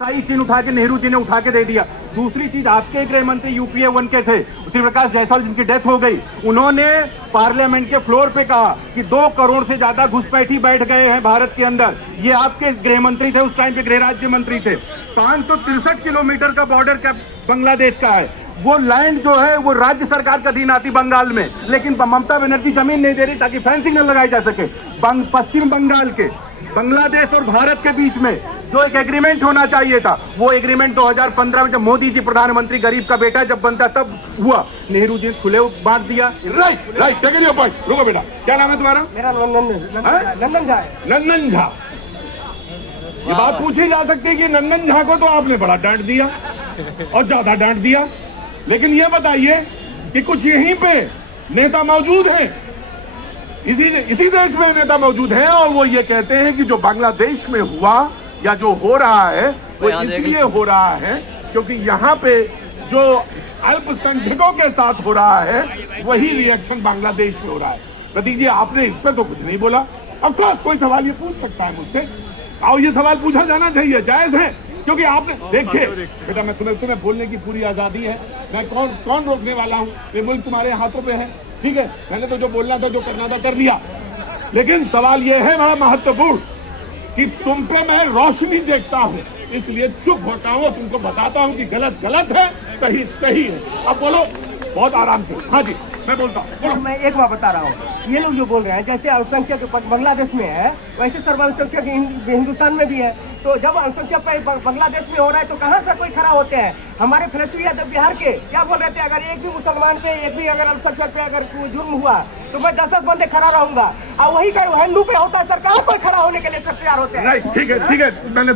सारी चीज उठा के नेहरू जी ने उठा के दे दिया। दूसरी चीज, आपके गृह मंत्री यूपीए 1 के थे शिवप्रकाश जायसवाल, जिनकी डेथ हो गई, उन्होंने पार्लियामेंट के फ्लोर पे कहा कि 2 करोड़ से ज्यादा घुसपैठी बैठ गए हैं भारत के अंदर। ये आपके गृह मंत्री थे, उस टाइम के गृह राज्य मंत्री थे। 563 किलोमीटर का बॉर्डर का बांग्लादेश का है। वो लैंड जो है वो राज्य सरकार के अधीन आती बंगाल में, लेकिन ममता बनर्जी जमीन नहीं दे रही ताकि फेंसिंग न लगाई जा सके। पश्चिम बंगाल के बांग्लादेश और भारत के बीच में जो एक एग्रीमेंट होना चाहिए था, वो एग्रीमेंट 2015 में जब मोदी जी प्रधानमंत्री, गरीब का बेटा जब बनता तब हुआ। नेहरू जी ने खुले बांट दिया। Right, take your point. रुको बेटा, क्या नाम है तुम्हारा? मेरा नंदन झा है। नंदन झा। ये बात पूछी जा सकती है कि नंदन झा को तो आपने बड़ा डांट दिया और ज्यादा डांट दिया, लेकिन ये बताइए कि कुछ यहीं पे नेता मौजूद हैं, इसी देश में नेता मौजूद हैं, और वो ये कहते हैं कि जो बांग्लादेश में हुआ या जो हो रहा है वो इसलिए हो रहा है क्योंकि यहाँ पे जो अल्पसंख्यकों के साथ हो रहा है वही रिएक्शन बांग्लादेश में हो रहा है। प्रतीक जी, आपने इस पर तो कुछ नहीं बोला। अब कोई सवाल ये पूछ सकता है मुझसे, और ये सवाल पूछा जाना चाहिए, जायज है, क्योंकि आपने देखिए बेटा, मैं तुम्हें बोलने की पूरी आजादी है। मैं कौन रोकने वाला हूँ? ये मुल्क तुम्हारे हाथों पे है, ठीक है। मैंने तो जो बोलना था, जो करना था, कर दिया। लेकिन सवाल ये है बड़ा महत्वपूर्ण कि तुम पे मैं रोशनी देखता हूँ, इसलिए चुप होता हूँ, तुमको बताता हूँ कि गलत गलत है, सही सही है। अब बोलो बहुत आराम से। हाँ जी, मैं बोलता हूँ। मैं एक बात बता रहा हूँ, ये लोग जो बोल रहे हैं जैसे अल्पसंख्यक बांग्लादेश में है वैसे सर्वाल्पसंख्यक हिंदुस्तान में भी है। तो जब अल्पसंख्यक बांग्लादेश में हो रहा है तो कहाँ से कोई खड़ा होते हैं? हमारे फिरोजपुर यादव बिहार के क्या बोल रहे थे, अगर एक भी मुसलमान पे, एक भी अगर अल्पसंख्यक पे अगर जुर्म हुआ तो मैं 10 बंदे खड़ा रहूंगा। और वही हिंदू पे होता है, सर कहाँ पर खड़ा होने के लिए सब तैयार होते हैं? ठीक है, मैंने